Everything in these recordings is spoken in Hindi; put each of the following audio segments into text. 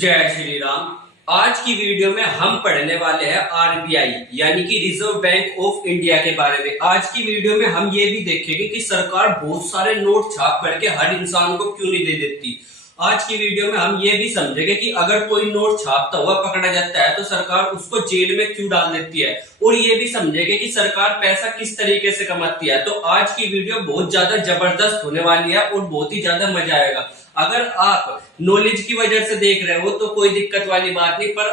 जय श्री राम। आज की वीडियो में हम पढ़ने वाले हैं आरबीआई यानी कि रिजर्व बैंक ऑफ इंडिया के बारे में। आज की वीडियो में हम ये भी देखेंगे कि सरकार बहुत सारे नोट छाप करके हर इंसान को क्यों नहीं दे देती। आज की वीडियो में हम ये भी समझेंगे कि अगर कोई नोट छापता हुआ पकड़ा जाता है तो सरकार उसको जेल में क्यों डाल देती है, और ये भी समझेंगे कि सरकार पैसा किस तरीके से कमाती है। तो आज की वीडियो बहुत ज्यादा जबरदस्त होने वाली है और बहुत ही ज्यादा मजा आएगा। अगर आप नॉलेज की वजह से देख रहे हो तो कोई दिक्कत वाली बात नहीं, पर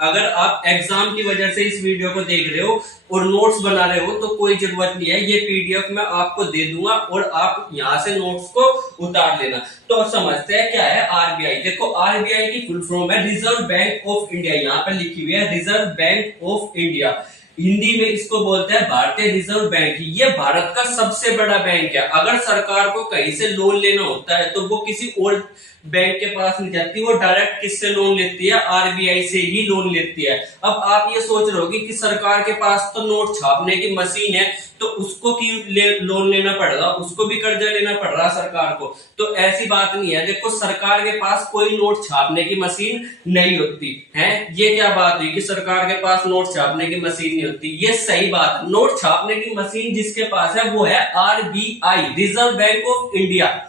अगर आप एग्जाम की वजह से इस वीडियो को देख रहे हो और नोट्स बना रहे हो तो कोई जरूरत नहीं है, ये पीडीएफ मैं आपको दे दूंगा और आप यहाँ से नोट्स को उतार लेना। तो समझते हैं क्या है आरबीआई। देखो, आरबीआई की फुल फॉर्म है रिजर्व बैंक ऑफ इंडिया। यहाँ पर लिखी हुई है reserve bank of India. Hindi में इसको बोलते हैं भारतीय रिजर्व बैंक। ये भारत का सबसे बड़ा बैंक है। अगर सरकार को कहीं से लोन लेना होता है तो वो किसी और बैंक के पास नहीं जाती, वो डायरेक्ट किससे लोन लेती है? आरबीआई से ही लोन लेती है। अब आप ये सोच रहे होगे कि सरकार के पास तो नोट छापने की मशीन है तो उसको क्यों लोन लेना पड़ रहा, उसको भी कर्जा लेना पड़ रहा सरकार को। तो ऐसी बात नहीं है। देखो, सरकार के पास कोई नोट छापने की मशीन नहीं होती है। ये क्या बात हुई कि सरकार के पास नोट छापने की मशीन नहीं होती? ये सही बात। नोट छापने की मशीन जिसके पास है वो है RBI, reserve bank of India,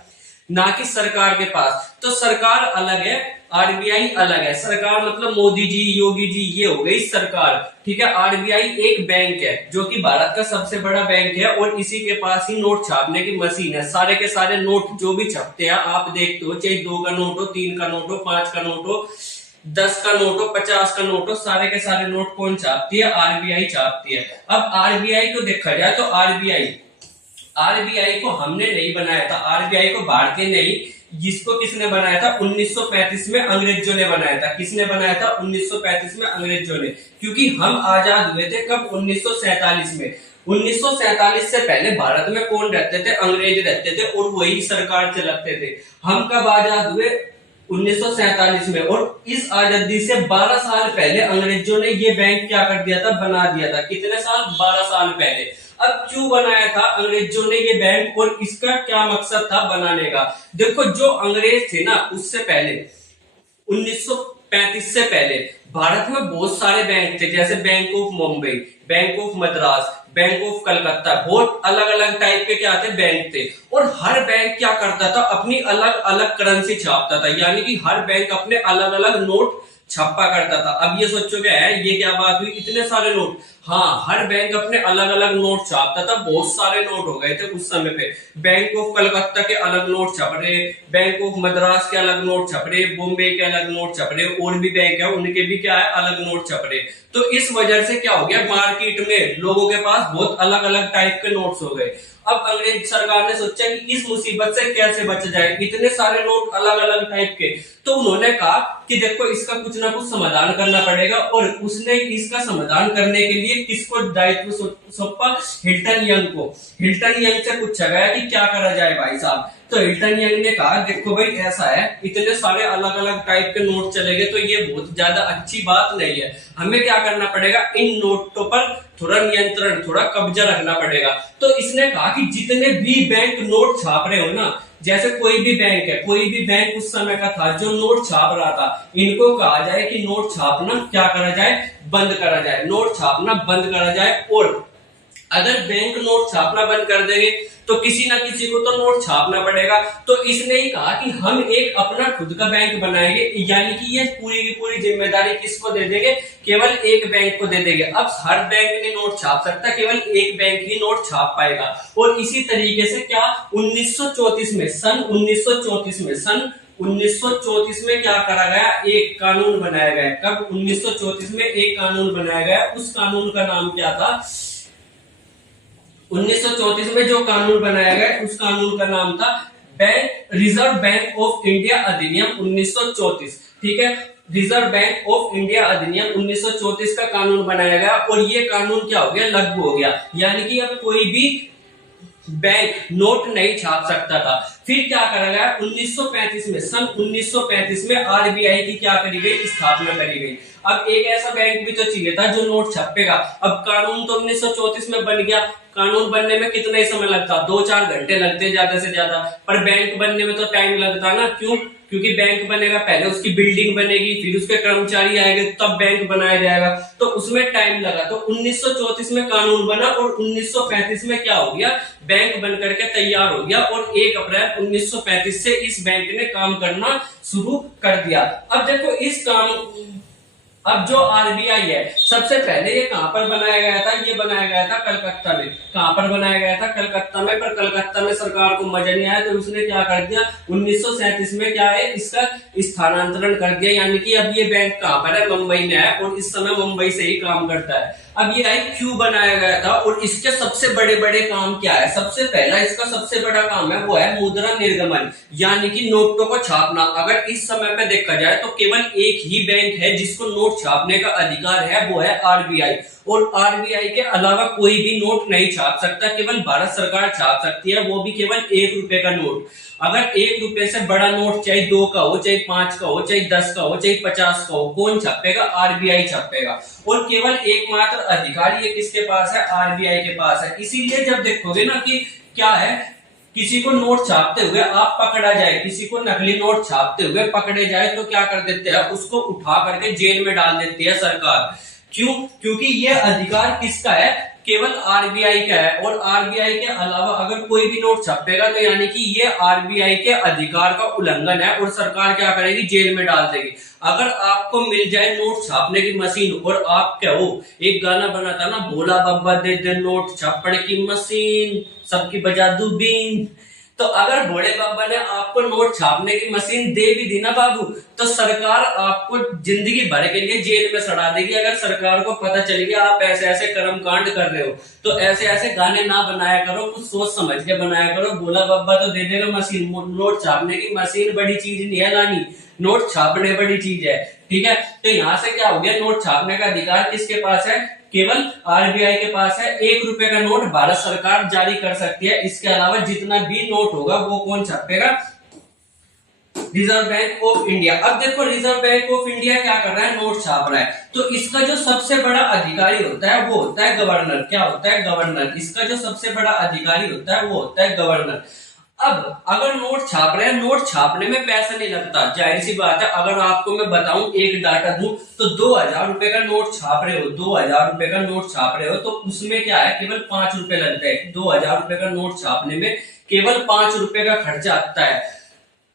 ना कि सरकार के पास। तो सरकार अलग है, आरबीआई अलग है। सरकार मतलब मोदी जी, योगी जी, ये हो गई सरकार, ठीक है। आरबीआई एक बैंक है जो कि भारत का सबसे बड़ा बैंक है और इसी के पास ही नोट छापने की मशीन है। सारे के सारे नोट जो भी छपते हैं आप देखते हो, चाहे 2 का नोट हो, 3 का नोट हो, 5 का नोट हो, 10 का नोट हो, 50 का नोट हो, सारे के सारे नोट कौन छापती है? आरबीआई छापती है। अब आरबीआई को देखा जाए तो आरबीआई को हमने नहीं बनाया था। आरबीआई को भारतीय नहीं, जिसको किसने बनाया था? 1935 में अंग्रेजों ने बनाया था। किसने बनाया था? 1935 में अंग्रेजों ने। क्योंकि हम आजाद हुए थे कब? 1947 में। 1947 से पहले भारत में कौन रहते थे? अंग्रेज रहते थे और वही सरकार चलाते थे। हम कब आजाद हुए? 1947 में। और इस आजादी से 12 साल पहले अंग्रेजों ने ये बैंक क्या कर दिया था? बना दिया था। कितने साल? 12 साल पहले। अब क्यों बनाया था अंग्रेजों ने ये बैंक और इसका क्या मकसद था बनाने का? देखो, जो अंग्रेज थे ना, उससे पहले 1935 से पहले भारत में बहुत सारे बैंक थे, जैसे bank of Mumbai, bank of Madras, bank of Calcutta. बहुत अलग अलग टाइप के क्या थे? बैंक थे। और हर बैंक क्या करता था? अपनी अलग अलग करेंसी छापता था, यानी कि हर बैंक अपने अलग अलग नोट छापा करता था। अब ये सोचोगे ये क्या बात हुई, इतने सारे नोट? हाँ, हर बैंक अपने अलग अलग नोट छापता था। बहुत सारे नोट हो गए थे उस समय पे। बैंक ऑफ कलकत्ता के अलग नोट छप रहे, बैंक ऑफ मद्रास के अलग नोट छप रहे, बॉम्बे के अलग नोट छप रहे, और भी बैंक है उनके भी क्या है? अलग नोट छप रहे। तो इस वजह से क्या हो गया, मार्केट में लोगों के पास बहुत अलग अलग टाइप के नोट्स हो गए। अब अंग्रेज सरकार ने सोचा कि इस मुसीबत से कैसे बचा जाए, इतने सारे नोट अलग अलग टाइप के। तो उन्होंने कहा कि देखो, इसका कुछ ना कुछ समाधान करना पड़ेगा। और उसने इसका समाधान करने के लिए किसको दायित्व सौंपा? हिल्टन यंग को। हिल्टन यंग से पूछा गया कि क्या करा जाए भाई साहब। तो हिल्टन यंग ने कहा, देखो भाई, ऐसा है, इतने सारे अलग अलग टाइप के नोट चलेंगे तो ये बहुत ज्यादा अच्छी बात नहीं है। हमें क्या करना पड़ेगा? इन नोटों पर थोड़ा नियंत्रण, थोड़ा कब्जा रखना पड़ेगा। तो इसने कहा कि जितने भी बैंक नोट छाप रहे हो ना, जैसे कोई भी बैंक है, कोई भी बैंक उस समय का था जो नोट छाप रहा था, इनको कहा जाए कि नोट छापना क्या करा जाए? बंद करा जाए। नोट छापना बंद करा जाए। और अगर बैंक नोट छापना बंद कर देंगे तो किसी ना किसी को तो नोट छापना पड़ेगा। तो इसने ही कहा कि हम एक अपना खुद का बैंक बनाएंगे, यानी कि ये पूरी की पूरी जिम्मेदारी किसको दे देंगे? केवल एक बैंक को दे देंगे। अब हर बैंक नहीं नोट छाप सकता, केवल एक बैंक ही नोट छाप पाएगा। और इसी तरीके से क्या 1934 में, सन 1934 में क्या करा गया? एक कानून बनाया गया। कब? 1934 में एक कानून बनाया गया। उस कानून का नाम क्या था? 1934 में जो कानून बनाया गया उस कानून का नाम था रिजर्व बैंक ऑफ इंडिया अधिनियम 1934। ठीक है, रिजर्व बैंक ऑफ इंडिया अधिनियम 1934 का कानून बनाया गया। और ये कानून क्या हो गया? लागू हो गया, यानी कि अब कोई भी बैंक नोट नहीं छाप सकता था। फिर क्या करा गया? 1935 में, सन 1935 में आरबीआई की क्या करी गई? स्थापना करी गई। अब एक ऐसा बैंक भी तो चाहिए था जो नोट छापेगा। अब कानून तो 1934 में बन गया। कानून बनने में कितना ही समय लगता? 2-4 घंटे लगते ज्यादा से ज्यादा। पर बैंक बनने में तो टाइम लगता ना। क्यों? क्योंकि बैंक बनेगा पहले उसकी बिल्डिंग बनेगी, फिर उसके कर्मचारी आएंगे, तब बैंक बनाया जाएगा, तो उसमें टाइम लगा। तो 1934 में कानून बना और 1935 में क्या हो गया, बैंक बन करके तैयार हो गया और 1 अप्रैल 1935 से इस बैंक ने काम करना शुरू कर दिया। अब देखो इस काम, अब जो आरबीआई है सबसे पहले ये कहां पर बनाया गया था, ये बनाया गया था कलकत्ता में। कहां पर बनाया गया था, कलकत्ता में। पर कलकत्ता में सरकार को मजा नहीं आया तो उसने क्या कर दिया, 1937 में क्या है, इसका स्थानांतरण कर दिया, यानी कि अब ये बैंक कहां पर है, मुंबई में है और इस समय मुंबई से ही काम करता है। अब ये क्यों बनाया गया था और इसके सबसे बड़े बड़े काम क्या है, सबसे पहला इसका सबसे बड़ा काम है वो है मुद्रा निर्गमन, यानी कि नोटों को छापना। अगर इस समय पे देखा जाए तो केवल एक ही बैंक है जिसको नोट छापने का अधिकार है, वो है आरबीआई। और आरबीआई के अलावा कोई भी नोट नहीं छाप सकता, केवल भारत सरकार छाप सकती है, वो भी केवल 1 रुपए का नोट। अगर 1 रुपए से बड़ा नोट चाहे 2 का हो, चाहे 5 का हो, चाहे 10 का हो, चाहे 50 का हो, कौन छापेगा, आरबीआई छापेगा। और केवल एकमात्र अधिकार ये किसके पास है, आरबीआई के पास है। इसीलिए जब देखोगे ना कि क्या है, किसी को नोट छापते हुए आप पकड़ा जाए, किसी को नकली नोट छापते हुए पकड़े जाए तो क्या कर देते हैं, उसको उठा करके जेल में डाल देती है सरकार। क्यों, क्योंकि ये अधिकार किसका है, केवल आरबीआई का है। और आरबीआई के अलावा अगर कोई भी नोट छापेगा तो यानी कि ये आरबीआई के अधिकार का उल्लंघन है और सरकार क्या करेगी, जेल में डाल देगी। अगर आपको मिल जाए नोट छापने की मशीन और आप कहो, एक गाना बना था ना, भोला बाबा दे दे नोट छापने की मशीन, सबकी बजा दूं बीन। तो अगर भोले बाबा ने आपको नोट छापने की मशीन दे भी दी ना बाबू, तो सरकार आपको जिंदगी भर के लिए जेल में सड़ा देगी। अगर सरकार को पता चल गया आप ऐसे ऐसे कर्म कांड कर रहे हो, तो ऐसे ऐसे गाने ना बनाया करो, कुछ सोच समझ के बनाया करो। भोला बाबा तो दे देगा मशीन, नोट छापने की मशीन बड़ी चीज नहीं है लानी, नोट छापने बड़ी चीज है, ठीक है। तो यहाँ से क्या हो गया, नोट छापने का अधिकार किसके पास है, केवल आरबीआई के पास है। 1 रुपए का नोट भारत सरकार जारी कर सकती है, इसके अलावा जितना भी नोट होगा वो कौन छापेगा, रिजर्व बैंक ऑफ इंडिया। अब देखो रिजर्व बैंक ऑफ इंडिया क्या कर रहा है, नोट छाप रहा है। तो इसका जो सबसे बड़ा अधिकारी होता है वो होता है गवर्नर। क्या होता है, गवर्नर। इसका जो सबसे बड़ा अधिकारी होता है वो होता है गवर्नर। अब अगर नोट छाप रहे हैं, नोट छापने में पैसा नहीं लगता, जाहिर सी बात है। अगर आपको मैं बताऊं, एक डाटा दूं, तो 2000 रुपए का नोट छाप रहे हो, 2000 रुपए का नोट छाप रहे हो, तो उसमें क्या है, केवल 5 रुपए लगते हैं। 2000 रुपए का नोट छापने में केवल 5 रुपए का खर्चा आता है,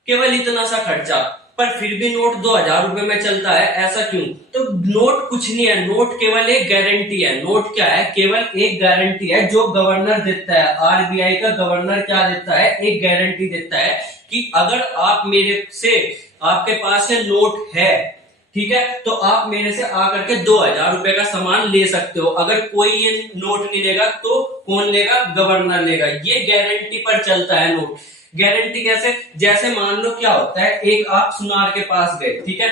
केवल इतना सा खर्चा। पर फिर भी नोट 2000 रुपए में चलता है, ऐसा क्यों? तो नोट कुछ नहीं है, नोट केवल एक गारंटी है। नोट क्या है, केवल एक गारंटी है जो गवर्नर देता है। आरबीआई का गवर्नर क्या देता है, एक गारंटी देता है कि अगर आप मेरे से, आपके पास ये नोट है, ठीक है, तो आप मेरे से आकर के 2000 रुपए का सामान ले सकते हो। अगर कोई ये नोट नहीं लेगा तो कौन लेगा, गवर्नर लेगा। ये गारंटी पर चलता है नोट। गारंटी कैसे, जैसे मान लो क्या होता है, एक आप सुनार के पास गए, ठीक है,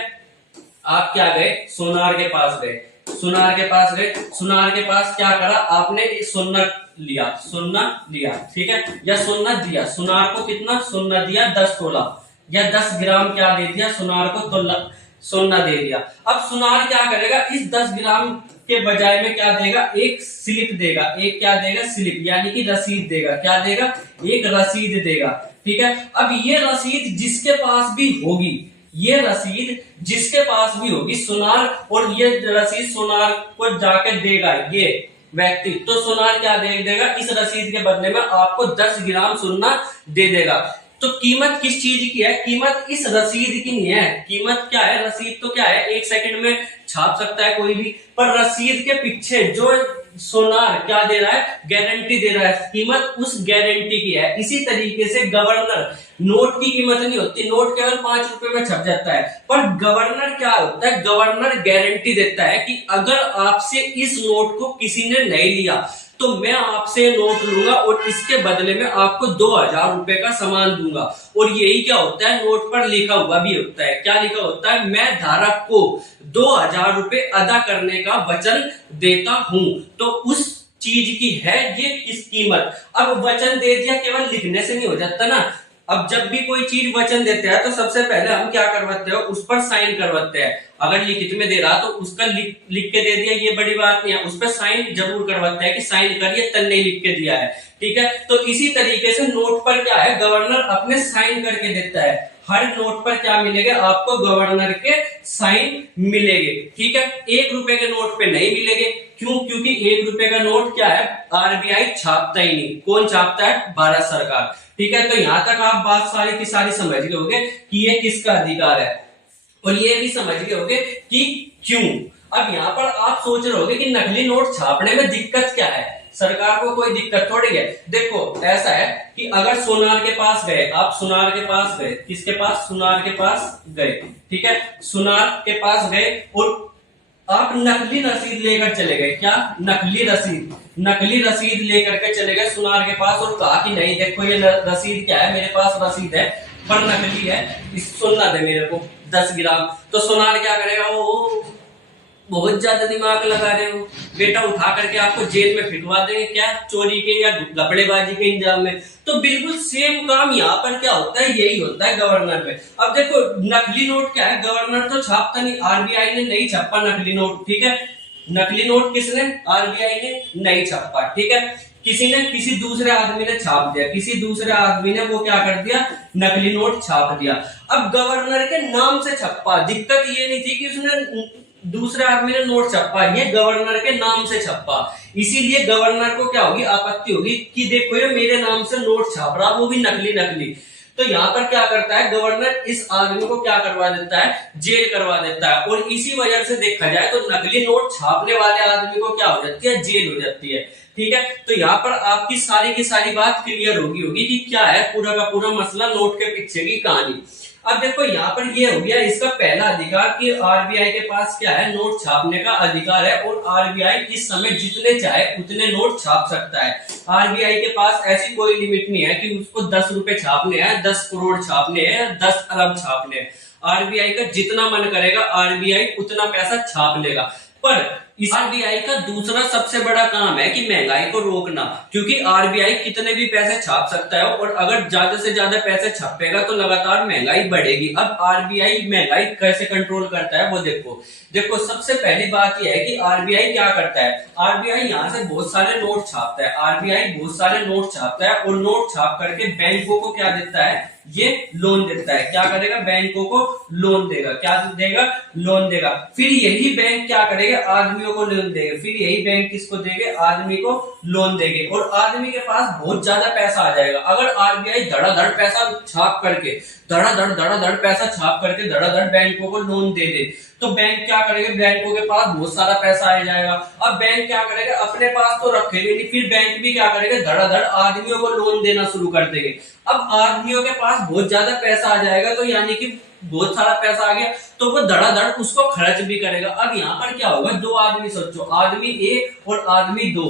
आप क्या गए, सोनार के पास गए, सुनार के पास गए, सुनार के पास क्या करा आपने, एक सोना लिया, सोना लिया, ठीक है, या सोना दिया, सुनार को कितना सोना दिया, 10 तोला या 10 ग्राम क्या दे दिया, सुनार को तोला सोना दे दिया। अब सुनार क्या करेगा, इस 10 ग्राम के बजाय में क्या देगा, एक स्लिप देगा, एक क्या देगा, स्लिप, यानी कि रसीद देगा। क्या देगा, एक रसीद देगा, ठीक है। अब ये रसीद जिसके पास भी होगी, ये रसीद जिसके पास भी होगी सुनार, और ये रसीद सुनार को जाके देगा ये व्यक्ति, तो सुनार क्या दे देगा, इस रसीद के बदले में आपको 10 ग्राम सोना दे देगा। तो कीमत किस चीज की है, कीमत इस रसीद की नहीं है। कीमत क्या है, रसीद तो क्या है, 1 सेकंड में छाप सकता है कोई भी, पर रसीद के पीछे जो सोनार क्या दे रहा है, गारंटी दे रहा है, कीमत उस गारंटी की है। इसी तरीके से गवर्नर, नोट की कीमत नहीं होती, नोट केवल 5 रुपए में छप जाता है, पर गवर्नर क्या होता है, गवर्नर गारंटी देता है कि अगर आपसे इस नोट को किसी ने नहीं लिया तो मैं आपसे नोट लूंगा और इसके बदले में आपको 2000 रुपए का सामान दूंगा। और यही क्या होता है, नोट पर लिखा हुआ भी होता है। क्या लिखा होता है, मैं धारक को 2000 रुपए अदा करने का वचन देता हूं। तो उस चीज की है ये किस कीमत। अब वचन दे दिया केवल लिखने से नहीं हो जाता ना। अब जब भी कोई चीज वचन देते हैं तो सबसे पहले हम क्या करवाते हैं, उस पर साइन करवाते हैं। अगर लिखित में दे रहा तो उसका लिख के दे दिया, ये बड़ी बात नहीं है, उस पर साइन जरूर करवाते हैं कि साइन करिए, तन्ने लिख के दिया है, ठीक है। तो इसी तरीके से नोट पर क्या है, गवर्नर अपने साइन करके देता है। हर नोट पर क्या मिलेगा आपको, गवर्नर के साइन मिलेंगे। ठीक है, 1 रुपए के नोट पे नहीं मिलेंगे। क्यों? क्योंकि 1 रुपए का नोट क्या है, आरबीआई छापता ही नहीं। कौन छापता है? भारत सरकार। ठीक है, तो यहां तक आप बात सारी की सारी समझ गए होंगे कि ये किसका अधिकार है, और ये भी समझ गए होंगे कि क्यों। अब यहाँ पर आप सोच रहे होंगे कि नकली नोट छापने में दिक्कत क्या है, सरकार को कोई दिक्कत थोड़ी है। देखो ऐसा है कि अगर सोनार के पास गए, आप सोनार के पास गए, किसके पास? सोनार के पास गए। ठीक है, सोनार के पास गए और आप नकली रसीद लेकर चले गए। क्या? नकली रसीद। नकली रसीद लेकर के चले गए सोनार के पास और कहा कि नहीं देखो ये रसीद क्या है, मेरे पास रसीद है पर नकली है, इस सोना दे मेरे को 10 ग्राम। तो सोनार क्या करेगा, वो बहुत ज्यादा दिमाग लगा रहे हो बेटा, उठा करके आपको जेल में फिटवा देंगे। क्या? चोरी के या घपलेबाजी के इंजाम में। तो बिल्कुल सेम काम यहाँ पर क्या होता है, यही होता है गवर्नर में। अब देखो नकली नोट क्या है, गवर्नर तो छापता नहीं, आरबीआई ने नहीं छापा नकली नोट। ठीक है, नकली नोट किसने? आरबीआई ने नहीं छापा। ठीक है, किसी ने, किसी दूसरे आदमी ने छाप दिया, किसी दूसरे आदमी ने वो क्या कर दिया, नकली नोट छाप दिया। अब गवर्नर के नाम से छपा, दिक्कत ये नहीं थी कि उसने दूसरे आदमी ने नोट छपा, ये गवर्नर के नाम से छपा, इसीलिए गवर्नर को क्या होगी, आपत्ति होगी कि देखो ये मेरे नाम से नोट छाप रहा, वो भी नकली नकली। तो यहाँ पर क्या करता है गवर्नर, इस आदमी को क्या करवा देता है, जेल करवा देता है। और इसी वजह से देखा जाए तो नकली नोट छापने वाले आदमी को क्या हो जाती है, जेल हो जाती है। ठीक है, तो यहाँ पर आपकी सारी की सारी बात क्लियर होगी कि क्या है पूरा का पूरा मसला, नोट के पीछे की कहानी। अब देखो यहाँ पर ये हो गया इसका पहला अधिकार कि आरबीआई के पास क्या है, नोट छापने का अधिकार है और आरबीआई इस समय जितने चाहे उतने नोट छाप सकता है। आरबीआई के पास ऐसी कोई लिमिट नहीं है कि उसको 10 रुपए छापने हैं, 10 करोड़ छापने हैं, 10 अरब छापने हैं। आरबीआई का जितना मन करेगा आरबीआई उतना पैसा छाप लेगा। पर इस आरबीआई का दूसरा सबसे बड़ा काम है कि महंगाई को रोकना, क्योंकि आरबीआई कितने भी पैसे छाप सकता है और अगर ज्यादा से ज्यादा पैसे छापेगा तो लगातार महंगाई बढ़ेगी। अब आरबीआई महंगाई कैसे कंट्रोल करता है वो देखो। देखो सबसे पहली बात यह है कि आरबीआई क्या करता है, आरबीआई यहाँ से बहुत सारे नोट छापता है, आरबीआई बहुत सारे नोट छापता है और नोट छाप करके बैंकों को क्या देता है, ये लोन देता है। क्या करेगा, बैंकों को लोन देगा। क्या देगा, लोन देगा। फिर यही बैंक क्या करेगा, आदमियों को लोन देगा। फिर यही बैंक किसको देंगे, आदमी को लोन देंगे और आदमी के पास बहुत ज्यादा पैसा आ जाएगा। अगर आरबीआई धड़ाधड़ पैसा छाप करके, धड़ाधड़ पैसा छाप करके धड़ाधड़ बैंकों को लोन दे दे तो बैंक क्या करेगा, बैंकों के पास बहुत सारा पैसा आ जाएगा। अब बैंक क्या करेगा, अपने पास तो रखेगा नहीं, फिर बैंक भी क्या करेगा, धड़ाधड़ आदमियों को लोन देना शुरू कर देंगे। अब आदमियों के पास बहुत ज्यादा पैसा आ जाएगा तो यानी कि बहुत सारा पैसा आ गया तो वो धड़ाधड़ उसको खर्च भी करेगा। अब यहाँ पर क्या होगा, दो आदमी सोचो, आदमी ए और आदमी दो।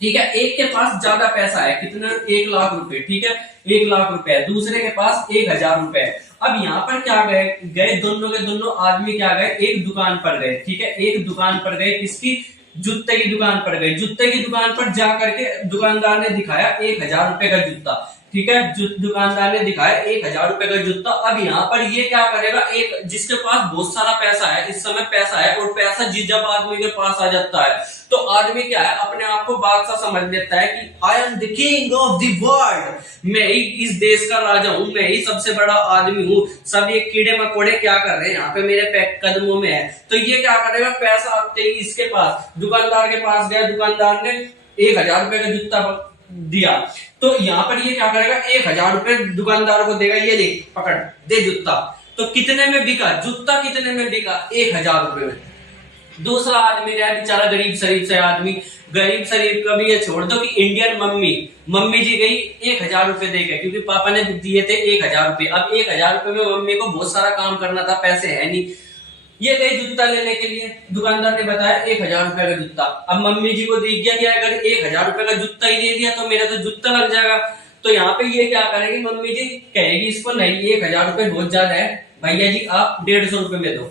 ठीक है, एक के पास ज्यादा पैसा है, कितना, 1 लाख रुपए। ठीक है, 1 लाख रुपए है, दूसरे के पास 1000 रुपए है। अब यहाँ पर क्या गए दोनों के दोनों आदमी क्या गए, एक दुकान पर गए। ठीक है, एक दुकान पर गए, किसकी, जूते की दुकान पर गए। जूते की दुकान पर जा करके दुकानदार ने दिखाया 1000 रुपए का जूता। ठीक है, दुकानदार ने दिखाया 1000 रुपए का जूता। अब यहाँ पर ये क्या करेगा, एक जिसके पास बहुत सारा पैसा है, इस समय पैसा है और पैसा जब आदमी के पास आ जाता है तो आदमी क्या है, अपने आप को बादशाह समझ लेता है कि I am the king of the world, मैं ही इस देश का राजा हूं, मैं ही सबसे बड़ा आदमी हूं, सब ये कीड़े मकोड़े क्या कर रहे हैं यहाँ पे मेरे पैक कदमों में है। तो ये क्या करेगा, पैसा आते ही इसके पास, दुकानदार के पास गया, दुकानदार ने 1000 रुपए का जूता दिया तो यहाँ पर ये क्या करेगा, 1000 रुपए दुकानदार को देगा, ये ले पकड़ दे जूता। तो कितने में बिका जूता, कितने में बिका, 1000 रुपए में। दूसरा आदमी है बेचारा गरीब शरीफ से आदमी, गरीब शरीफ का भी ये छोड़ दो कि इंडियन मम्मी जी गई 1000 रुपए देके, क्योंकि पापा ने दिए थे 1000 रुपए। अब 1000 रुपए में मम्मी को बहुत सारा काम करना था, पैसे है नहीं, ये गई जूता लेने के लिए, दुकानदार ने बताया 1000 रुपए का जूता। अब मम्मी जी को दिख गया कि अगर 1000 रुपए का जूता ही ले लिया तो मेरा तो जूता लग जाएगा। तो यहाँ पे ये क्या करेगी, मम्मी जी कहेगी इसको, नहीं 1000 रुपए बहुत ज्यादा है भैया जी, आप 150 रुपए में दो।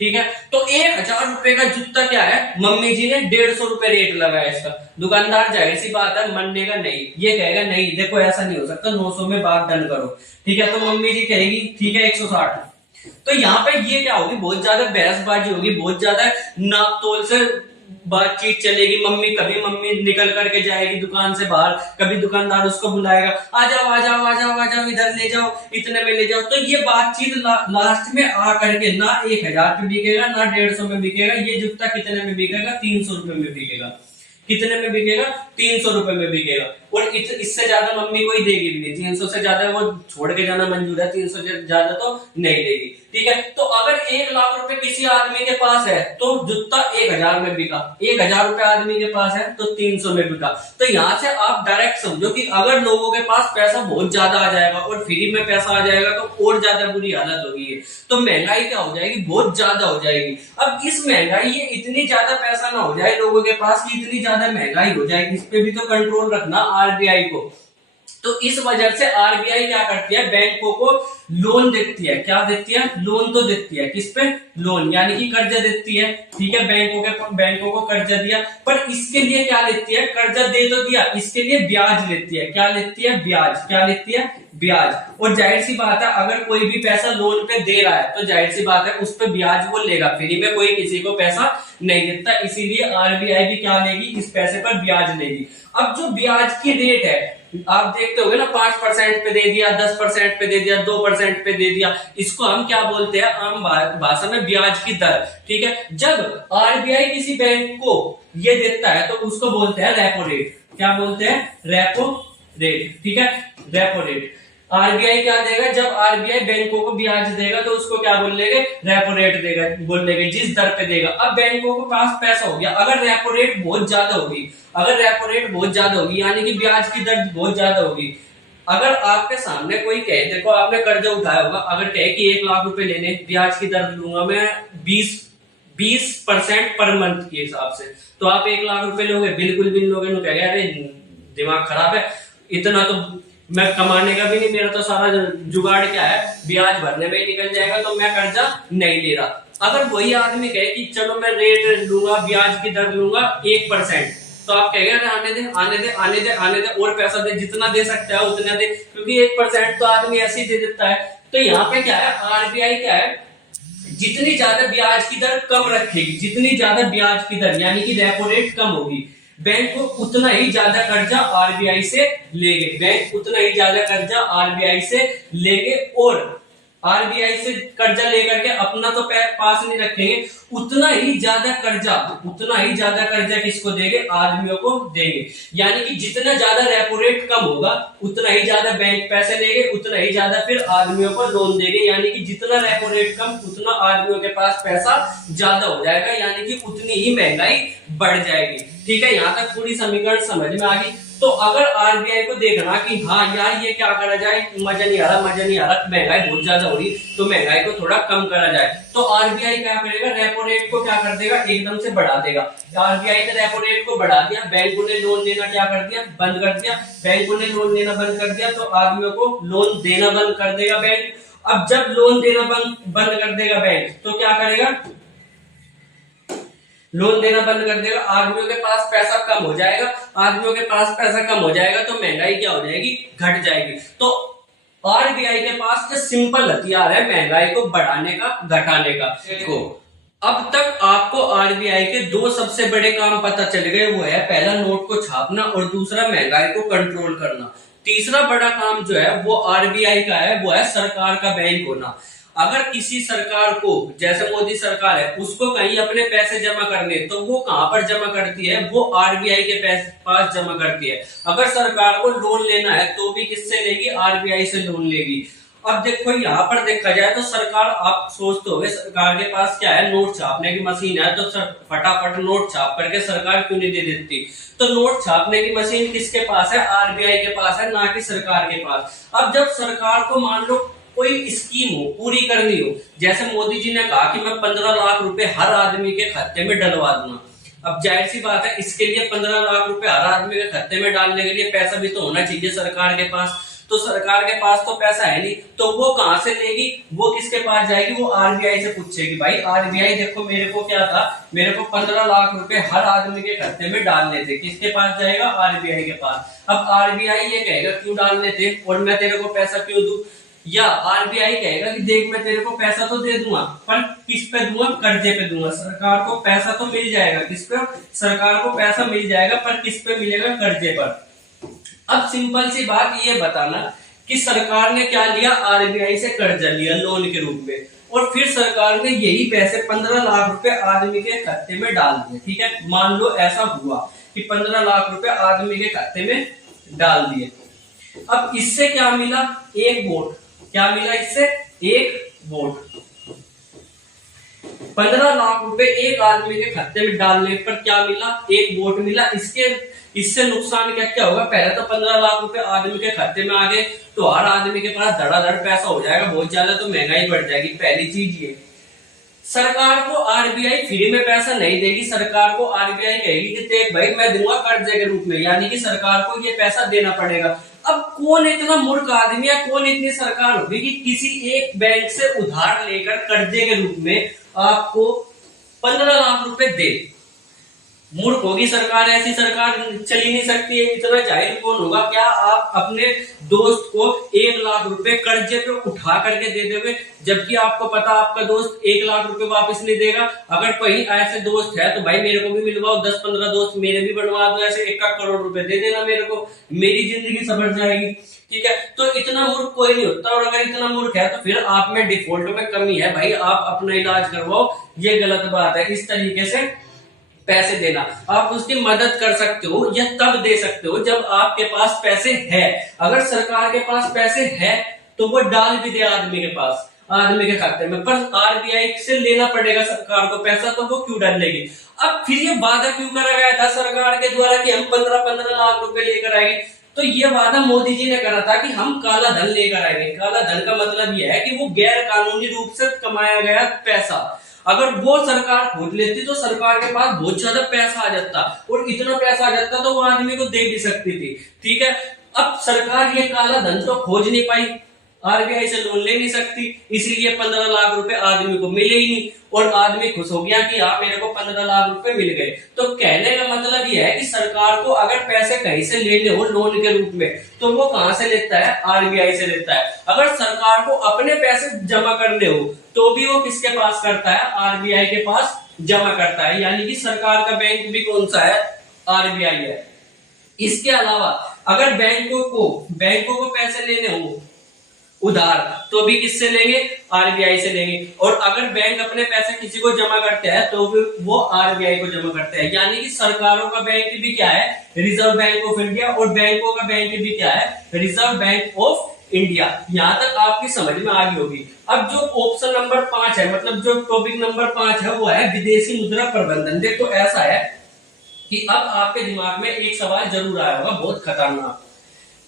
ठीक है, तो 1000 रुपए का जूता क्या है, मम्मी जी ने 150 रुपए रेट लगाया इसका। दुकानदार जाहिर सी बात है मानेगा नहीं, ये कहेगा नहीं देखो ऐसा नहीं हो सकता, 900 में बात डन करो। ठीक है, तो मम्मी जी कहेगी ठीक है 160। तो यहाँ पे ये क्या होगी, बहुत ज्यादा बहसबाजी होगी, बहुत ज्यादा नाप तोल से बातचीत चलेगी। मम्मी निकल करके जाएगी दुकान से बाहर, कभी दुकानदार उसको बुलाएगा, आ जाओ आ जाओ आ जाओ आ जाओ, इधर ले जाओ, इतने में ले जाओ। तो ये बातचीत लास्ट में आ करके ना 1000 पे बिकेगा ना 150 में बिकेगा, ये जूता कितने में बिकेगा? 300 रुपए में बिकेगा। कितने में बिकेगा? 300 रुपए में बिकेगा। और इससे ज्यादा मम्मी कोई देगी भी नहीं, 300 से ज्यादा वो छोड़ के जाना मंजूर है, 300 से ज्यादा तो नहीं देगी। ठीक है, तो अगर 1 लाख रुपए किसी आदमी के पास है तो जूता 1000 में बिका, 1000 रुपए आदमी के पास है तो 300 में बिका। तो यहां से आप डायरेक्ट समझो कि अगर लोगों के पास पैसा बहुत ज्यादा आ जाएगा और फ्री में पैसा आ जाएगा तो और ज्यादा बुरी हालत होगी। तो महंगाई क्या हो जाएगी? बहुत ज्यादा हो जाएगी। अब इस महंगाई, ये इतनी ज्यादा पैसा ना हो जाए लोगों के पास कि इतनी ज्यादा महंगाई हो जाए, इस पे भी तो कंट्रोल रखना आरबीआई को। तो इस वजह से आरबीआई क्या करती है? बैंकों को लोन देती है। क्या देती है? लोन तो देती है। किस पे? लोन, यानी कि कर्जा देती है। ठीक है, बैंकों को कर्जा दिया, पर इसके लिए क्या लेती है? कर्जा दे तो दिया, इसके लिए ब्याज लेती है। क्या लेती है? ब्याज। क्या लेती है? ब्याज। और जाहिर सी बात है, अगर कोई भी पैसा लोन पे दे रहा है तो जाहिर सी बात है उस पे ब्याज वो लेगा। फ्री में कोई किसी को पैसा नहीं देता, इसीलिए आरबीआई भी क्या लेगी? इस पैसे पर ब्याज लेगी। अब जो ब्याज की रेट है, आप देखते होगे ना, 5% पे दे दिया, 10% पे दे दिया, 2% पे दे दिया, इसको हम क्या बोलते हैं आम भाषा में? ब्याज की दर। ठीक है, जब आरबीआई किसी बैंक को ये देता है तो उसको बोलते हैं रेपो रेट। क्या बोलते हैं? Repo rate. ठीक है, रेपो रेट। आरबीआई क्या देगा? जब आरबीआई बैंकों को ब्याज देगा तो उसको क्या बोलेंगे? रेपो रेट देगा, बोलेंगे जिस दर पे देगा। अब बैंकों के पास पैसा हो गया, अगर रेपो रेट बहुत ज्यादा होगी, अगर रेपो रेट बहुत ज्यादा होगी यानी कि ब्याज की दर बहुत ज्यादा होगी। अगर आपके सामने कोई कहे, देखो आपने कर्जा उठाया होगा, अगर कहे कि 1 लाख रुपए लेने, ब्याज की दर लूंगा मैं 20% पर मंथ के हिसाब से, तो आप 1 लाख रुपए लोगे? बिल्कुल भी लोगे। कहेंगे अरे दिमाग खराब है, इतना तो मैं कमाने का भी नहीं, मेरा तो सारा जुगाड़ क्या है, ब्याज भरने में ही निकल जाएगा, तो मैं कर्जा नहीं ले रहा। अगर वही आदमी कहे कि चलो मैं रेट लूंगा, ब्याज की दर लूंगा 1%, तो आप कहेंगे अरे आने दे आने दे आने दे आने दे, और पैसा दे, जितना दे सकता है उतना दे, क्योंकि 1% तो आदमी ऐसे ही दे देता है। तो यहाँ पे क्या है, आरबीआई क्या है, जितनी ज्यादा ब्याज की दर कम रखेगी, जितनी ज्यादा ब्याज की दर यानी कि रेपो रेट कम होगी, बैंक को उतना ही ज्यादा कर्जा आरबीआई से लेंगे, बैंक उतना ही ज्यादा कर्जा आरबीआई से लेंगे। और आरबीआई से कर्जा लेकर के अपना तो पास नहीं रखेंगे, उतना ही ज्यादा कर्जा किसको देंगे? आदमियों को देंगे। यानी कि जितना ज्यादा रेपो रेट कम होगा उतना ही ज्यादा बैंक पैसे लेंगे, उतना ही ज्यादा फिर आदमियों को लोन देंगे। यानी कि जितना रेपो रेट कम उतना आदमियों के पास पैसा ज्यादा हो जाएगा, यानी कि उतनी ही महंगाई बढ़ जाएगी। ठीक है, यहाँ तक पूरी समीकरण समझ में आ गई। तो अगर आरबीआई को देखना कि हाँ यार ये क्या करा जाए, मजा नहीं आ रहा, महंगाई बहुत ज्यादा हो रही, तो महंगाई को थोड़ा कम करा जाए, तो आरबीआई क्या करेगा? रेपो रेट को क्या कर देगा? एकदम से बढ़ा देगा। आरबीआई ने रेपो रेट को बढ़ा दिया, बैंकों ने लोन देना क्या कर दिया? बंद कर दिया। बैंकों ने लोन देना बंद कर दिया तो आदमियों को लोन देना बंद कर देगा बैंक। अब जब लोन देना बंद कर देगा बैंक, तो क्या करेगा? लोन देना बंद कर देगा, आदमियों के पास पैसा कम हो जाएगा। आदमियों के पास पैसा कम हो जाएगा तो महंगाई क्या हो जाएगी? घट जाएगी। तो आरबीआई के पास जो सिंपल हथियार है महंगाई को बढ़ाने का, घटाने का। देखो अब तक आपको आरबीआई के 2 सबसे बड़े काम पता चल गए, वो है पहला नोट को छापना और दूसरा महंगाई को कंट्रोल करना। तीसरा बड़ा काम जो है वो आरबीआई का है, वो है सरकार का बैंक होना। अगर किसी सरकार को, जैसे मोदी सरकार है, उसको कहीं अपने पैसे जमा करने, तो वो कहां पर जमा करती है? वो आरबीआई के पास जमा करती है। अगर सरकार को लोन लेना है तो भी किससे लेगी? आरबीआई से लोन लेगी। अब देखो यहाँ पर देखा जाए तो सरकार, आप सोचते होंगे सरकार के पास क्या है? नोट छापने की मशीन है, तो फटाफट नोट छाप करके सरकार क्यों नहीं दे देती? तो नोट छापने की मशीन किसके पास है? आरबीआई के पास है, ना कि सरकार के पास। अब जब सरकार को मान लो कोई स्कीम हो पूरी करनी हो, जैसे मोदी जी ने कहा कि मैं 15 लाख रुपए हर आदमी के खाते में डलवा दूंगा। अब जाहिर सी बात है, इसके लिए 15 लाख रुपए हर आदमी के खाते में डालने के लिए पैसा भी तो होना चाहिए सरकार के पास। तो सरकार के पास तो पैसा है नहीं, तो वो कहां से लेगी? वो किसके पास जाएगी? वो आरबीआई से पूछेगी, भाई आरबीआई देखो मेरे को क्या था, मेरे को 15 लाख रुपए हर आदमी के खाते में डालने थे। किसके पास जाएगा? आरबीआई के पास। अब आरबीआई ये कहेगा क्यों डालने थे और मैं तेरे को पैसा क्यों दूं? या आरबीआई कहेगा कि देख मैं तेरे को पैसा तो दे दूंगा, पर किस पे दूंगा, कर्जे पे दूंगा। सरकार को पैसा तो मिल जाएगा, किस पे, सरकार को पैसा मिल जाएगा, पर किस पे मिलेगा, कर्जे पर। अब सिंपल सी बात ये बताना कि सरकार ने क्या लिया, आरबीआई से कर्जा लिया लोन के रूप में, और फिर सरकार ने यही पैसे 15 लाख रुपए आदमी के खाते में डाल दिए। ठीक है, मान लो ऐसा हुआ कि 15 लाख रुपए आदमी के खाते में डाल दिए। अब इससे क्या मिला, एक वोट। क्या मिला इससे, एक वोट। 15 लाख रुपए एक आदमी के खाते में डालने पर क्या मिला, एक वोट मिला। इससे नुकसान क्या क्या होगा, पहले तो 15 लाख रुपए आदमी के खाते में आ गए तो हर आदमी के पास धड़ाधड़ पैसा हो जाएगा, बहुत ज्यादा तो महंगाई बढ़ जाएगी। पहली चीज ये, सरकार को आरबीआई फ्री में पैसा नहीं देगी। सरकार को आरबीआई कहेगी कि देख भाई मैं दूंगा कर्जे के रूप में, यानी कि सरकार को ये पैसा देना पड़ेगा। अब कौन इतना मूर्ख आदमी है, कौन इतनी सरकार होगी कि किसी एक बैंक से उधार लेकर कर्जे के रूप में आपको 15 लाख रुपए दे। मूर्ख होगी सरकार, ऐसी सरकार चल ही नहीं सकती है। इतना जाहिल कौन होगा, क्या आप अपने दोस्त को 1 लाख रुपए कर्जे पे उठा करके दे दोगे, जबकि आपको पता आपका दोस्त 1 लाख रुपए वापस नहीं देगा। अगर कोई ऐसे दोस्त है तो भाई मेरे को भी मिलवाओ, 10-15 दोस्त मेरे भी बनवा दो, ऐसे 1 करोड़ रुपए दे देना मेरे को, मेरी जिंदगी संभल जाएगी। ठीक है, तो इतना मूर्ख कोई नहीं होता, और अगर इतना मूर्ख है तो फिर आप में डिफॉल्ट में कमी है भाई, आप अपना इलाज करवाओ, ये गलत बात है। इस तरीके से पैसे देना, आप उसकी मदद कर सकते हो या तब दे सकते हो जब आपके पास पैसे है। अगर सरकार के पास पैसे है तो वो डाल भी दे आदमी के पास, आदमी के खाते में, पर आरबीआई से लेना पड़ेगा सरकार को पैसा, तो वो क्यों डालेगी। अब फिर ये वादा क्यों करा गया था सरकार के द्वारा कि हम 15-15 लाख रुपए लेकर आएंगे, तो ये वादा मोदी जी ने करा था कि हम काला धन लेकर आएंगे। काला धन का मतलब यह है कि वो गैर कानूनी रूप से कमाया गया पैसा। अगर वो सरकार खोज लेती तो सरकार के पास बहुत ज्यादा पैसा आ जाता, और इतना पैसा आ जाता तो वो आदमी को दे भी सकती थी। ठीक है, अब सरकार ये काला धन तो खोज नहीं पाई, आरबीआई से लोन ले नहीं सकती, इसलिए 15 लाख रुपए आदमी को मिले ही नहीं, और आदमी खुश हो गया कि हाँ मेरे को 15 लाख रुपए मिल गए। तो कहने का मतलब यह है कि सरकार को अगर पैसे कहीं से लेने हो लोन के रूप में तो वो कहां से लेता है, आरबीआई से लेता है। अगर सरकार को अपने पैसे जमा करने हो तो भी वो किसके पास करता है, आरबीआई के पास जमा करता है, यानी कि सरकार का बैंक भी कौन सा है, आरबीआई है। इसके अलावा अगर बैंकों को पैसे लेने हो उधार तो भी किससे लेंगे, आरबीआई से लेंगे, और अगर बैंक अपने पैसे किसी को जमा करते हैं तो भी वो आरबीआई को जमा करते हैं। यानी कि सरकारों का बैंक भी क्या है, रिजर्व बैंक ऑफ इंडिया, और बैंकों का बैंक भी क्या है, रिजर्व बैंक ऑफ इंडिया। यहां तक आपकी समझ में आ गई होगी। अब जो ऑप्शन नंबर 5 है, मतलब जो टॉपिक नंबर 5 है, वो है विदेशी मुद्रा प्रबंधन। देखो ऐसा है कि अब आपके दिमाग में एक सवाल जरूर आया होगा, बहुत खतरनाक,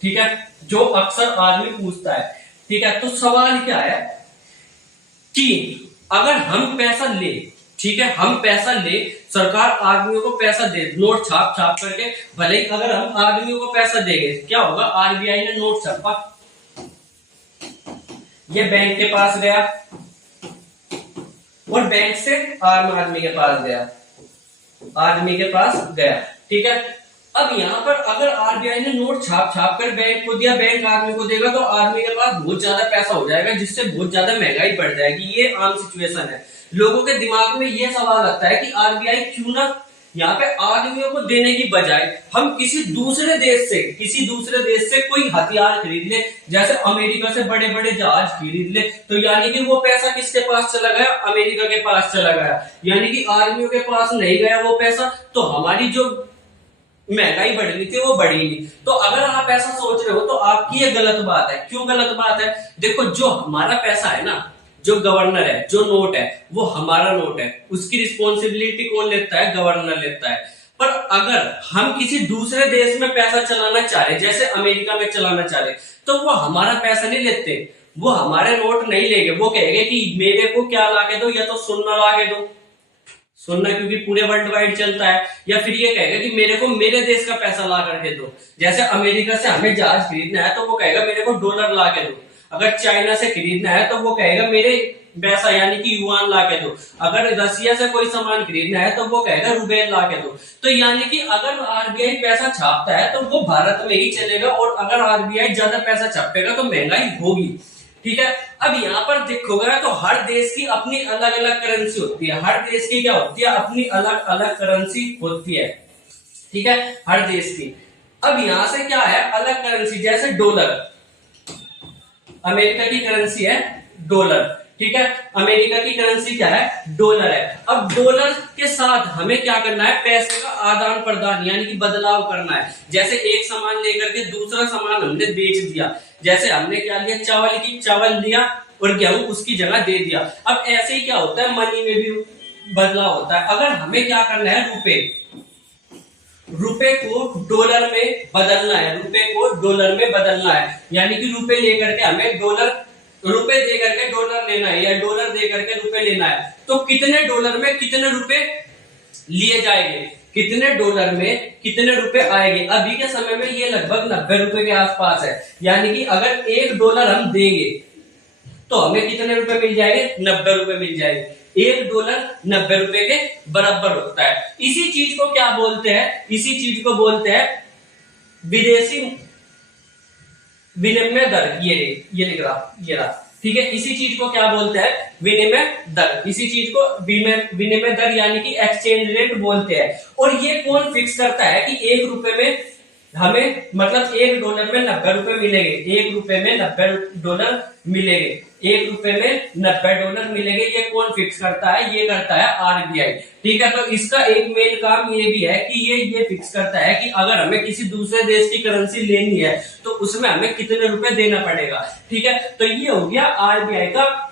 ठीक है, जो अक्सर आदमी पूछता है। ठीक है, तो सवाल क्या है कि अगर हम पैसा ले, ठीक है, हम पैसा ले, सरकार आदमियों को पैसा दे, नोट छाप करके, भले ही अगर हम आदमियों को पैसा देंगे क्या होगा, आरबीआई ने नोट छापा, ये बैंक के पास गया और बैंक से आम आदमी के पास गया, आदमी के पास गया। ठीक है, अब यहाँ पर अगर आरबीआई ने नोट छाप कर बैंक को दिया, बैंक आदमी को देगा, तो आदमी के पास बहुत ज्यादा पैसा हो जाएगा, जिससे बहुत ज्यादा महंगाई बढ़ जाएगी। ये आम सिचुएशन है। लोगों के दिमाग में ये सवाल आता है कि आरबीआई क्यों ना यहाँ पे आदमियों को देने की बजाय हम किसी दूसरे देश से कोई हथियार खरीद ले, जैसे अमेरिका से बड़े बड़े जहाज खरीद ले, तो यानी कि वो पैसा किसके पास चला गया, अमेरिका के पास चला गया, यानी कि आदमियों के पास नहीं गया वो पैसा, तो हमारी जो महंगाई बढ़नी थी वो बढ़ी नहीं। तो अगर आप ऐसा सोच रहे हो तो आपकी ये गलत बात है। क्यों गलत बात है, देखो जो हमारा पैसा है ना, जो गवर्नर है, जो नोट है, वो हमारा नोट है, उसकी रिस्पॉन्सिबिलिटी कौन लेता है, गवर्नर लेता है। पर अगर हम किसी दूसरे देश में पैसा चलाना चाह रहे, जैसे अमेरिका में चलाना चाह रहे, तो वो हमारा पैसा नहीं लेते, वो हमारे नोट नहीं लेंगे, वो कहेंगे कि मेरे को क्या लाके दो, या तो सोना लाके दो, सोना क्योंकि पूरे वर्ल्ड वाइड चलता है, या फिर ये कहेगा कि मेरे को मेरे देश का पैसा ला करके दो। जैसे अमेरिका से हमें जहाज खरीदना है तो वो कहेगा मेरे को डॉलर ला के दो, अगर चाइना से खरीदना है तो वो कहेगा मेरे पैसा यानी कि युआन ला के दो, अगर रसिया से कोई सामान खरीदना है तो वो कहेगा रुबेल ला के दो। तो यानी कि अगर आरबीआई पैसा छापता है तो वो भारत में ही चलेगा, और अगर आरबीआई ज्यादा पैसा छापेगा तो महंगाई होगी। ठीक है। अब यहाँ पर देखोगे तो हर देश की अपनी अलग अलग करेंसी होती है, हर देश की क्या होती है, अपनी अलग अलग करेंसी होती है, ठीक है, हर देश की। अब यहां से क्या है, अलग करेंसी, जैसे डॉलर, अमेरिका की करेंसी है डॉलर, ठीक है, अमेरिका की करेंसी क्या है, डॉलर है। अब डॉलर के साथ हमें क्या करना है, पैसे का आदान प्रदान यानी कि बदलाव करना है। जैसे एक सामान लेकर के दूसरा सामान हमने बेच दिया, जैसे हमने क्या लिया, चावल लिया और गेहूं उसकी जगह दे दिया। अब ऐसे ही क्या होता है, मनी में भी बदलाव होता है। अगर हमें क्या करना है, रुपए को डॉलर में बदलना है, रुपए को डॉलर में बदलना है, यानी कि रुपए लेकर के हमें रुपए दे करके डॉलर लेना है या डॉलर दे करके रुपए लेना है। तो कितने डॉलर में कितने रुपए लिए जाएंगे, कितने डॉलर में कितने रुपए आएंगे। अभी के समय में ये लगभग 90 रुपए के आसपास है, यानी कि अगर $1 हम देंगे तो हमें कितने रुपए मिल जाएंगे, 90 रुपए मिल जाएंगे। $1 90 रुपए के बराबर होता है। इसी चीज को क्या बोलते हैं, इसी चीज को बोलते हैं विदेशी विनिमय दर। ये लिख रहा, ठीक है, इसी चीज को क्या बोलते हैं, विनिमय दर। इसी चीज को विनिमय दर यानी कि एक्सचेंज रेट बोलते हैं। और ये कौन फिक्स करता है कि $1 में हमें, मतलब $1 में 90 रुपए मिलेंगे, $1 में $90 मिलेंगे, $1 में $90 मिलेंगे। ये कौन फिक्स करता है, ये करता है आरबीआई, ठीक है। तो इसका एक मेन काम ये भी है कि ये फिक्स करता है कि अगर हमें किसी दूसरे देश की करेंसी लेनी है तो उसमें हमें कितने रुपए देना पड़ेगा, ठीक है। तो ये हो गया आरबीआई का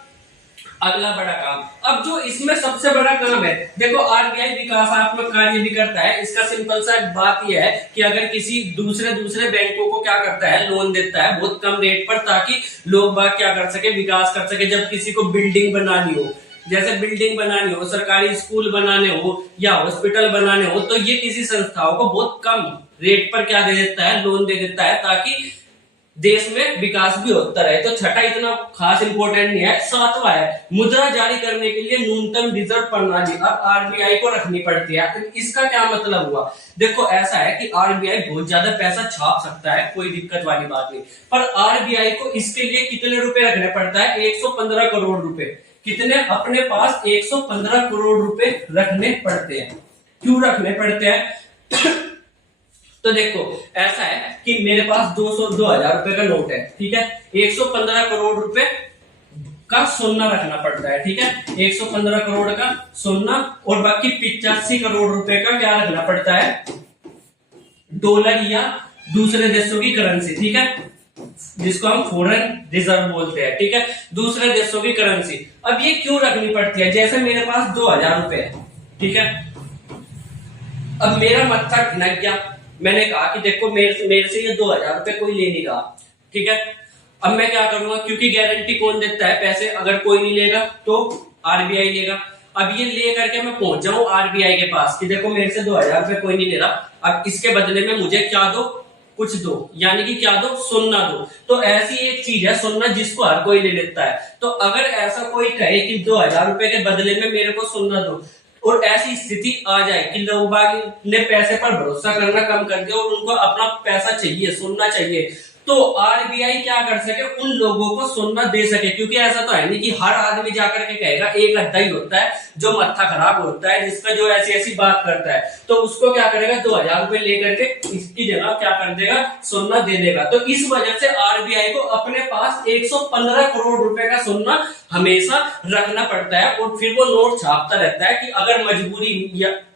अगला बड़ा काम। अब जो इसमें सबसे बड़ा काम है, देखो आरबीआई विकासात्मक कार्य भी करता है। इसका सिंपल सा बात यह है कि अगर किसी दूसरे बैंकों को क्या करता है, लोन देता है बहुत कम रेट पर, ताकि लोग बाग क्या कर सके, विकास कर सके। जब किसी को बिल्डिंग बनानी हो, जैसे बिल्डिंग बनानी हो, सरकारी स्कूल बनाने हो या हॉस्पिटल बनाने हो, तो ये किसी संस्थाओं को बहुत कम रेट पर क्या दे देता है, लोन दे देता है, ताकि देश में विकास भी होता रहे। तो छठा इतना खास इंपॉर्टेंट नहीं है। सातवां है मुद्रा जारी करने के लिए न्यूनतम रिजर्व प्रणाली। अब आरबीआई को रखनी पड़ती है। तो इसका क्या मतलब हुआ, देखो ऐसा है कि आरबीआई बहुत ज्यादा पैसा छाप सकता है, कोई दिक्कत वाली बात नहीं, पर आरबीआई को इसके लिए कितने रुपए रखने पड़ता है, 115 करोड़ रुपए। कितने, अपने पास 115 करोड़ रुपए रखने पड़ते हैं। क्यों रखने पड़ते हैं तो देखो ऐसा है कि मेरे पास 2000 रुपए का नोट है, ठीक है, 115 करोड़ रुपए का सोना रखना पड़ता है, ठीक है, 115 करोड़ का सोना, और बाकी 85 करोड़ रुपए का क्या रखना पड़ता है, डॉलर या दूसरे देशों की करेंसी, ठीक है, जिसको हम फॉरेन रिजर्व बोलते हैं, ठीक है, दूसरे देशों की करेंसी। अब ये क्यों रखनी पड़ती है, जैसे मेरे पास 2000 रुपए है, ठीक है, अब मेरा मत्था ठिनक गया, मैंने कहा कि देखो मेरे से ये 2000 रुपए कोई ले नहीं रहा, ठीक है, अब मैं क्या करूंगा, क्योंकि गारंटी कौन देता है, पैसे अगर कोई नहीं लेगा तो आरबीआई लेगा। अब ये ले करके मैं पहुंच जाऊं आरबीआई के पास कि देखो मेरे से 2000 रुपए कोई नहीं ले रहा, अब इसके बदले में मुझे क्या दो, कुछ दो, यानी कि क्या दो, सोना दो। तो ऐसी एक चीज है सोना, जिसको हर कोई ले लेता है। तो अगर ऐसा कोई कहे कि 2000 रुपए के बदले में मेरे को सोना दो, और ऐसी स्थिति आ जाए कि लोग ने पैसे पर भरोसा करना कम कर दिया और उनको अपना पैसा चाहिए, सोना चाहिए, तो आरबीआई क्या कर सके, उन लोगों को सोना दे सके। क्योंकि ऐसा तो है नहीं कि हर आदमी जाकर के कहेगा, एक अद्धा ही होता है जो मत्था खराब होता है, जिसका जो ऐसी बात करता है, तो उसको क्या करेगा, 2000 रुपए लेकर के इसकी जगह क्या कर देगा, सोना दे देगा। तो इस वजह से आरबीआई को अपने पास 115 करोड़ रुपए का सोना हमेशा रखना पड़ता है, और फिर वो नोट छापता रहता है कि अगर मजबूरी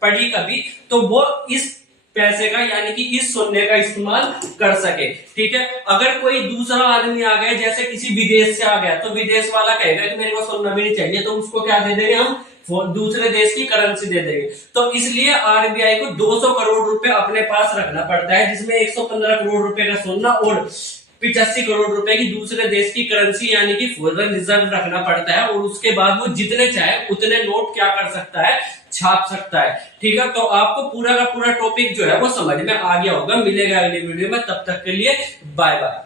पड़ी कभी तो वो इस पैसे का यानी कि इस सोने का इस्तेमाल कर सके, ठीक है। अगर कोई दूसरा आदमी आ गया, जैसे किसी विदेश से आ गया, तो विदेश वाला कहेगा कि मेरे को सोना भी नहीं चाहिए, तो उसको क्या दे देंगे हम, दूसरे देश की करेंसी दे देंगे। तो इसलिए आरबीआई को 200 करोड़ रुपए अपने पास रखना पड़ता है, जिसमें 115 करोड़ रुपए का सोना और 85 करोड़ रुपए की दूसरे देश की करेंसी यानी कि फॉरेन रिजर्व रखना पड़ता है। और उसके बाद वो जितने चाहे उतने नोट क्या कर सकता है, छाप सकता है, ठीक है। तो आपको पूरा का पूरा टॉपिक जो है वो समझ में आ गया होगा। मिलेगा अगली वीडियो में, तब तक के लिए बाय बाय।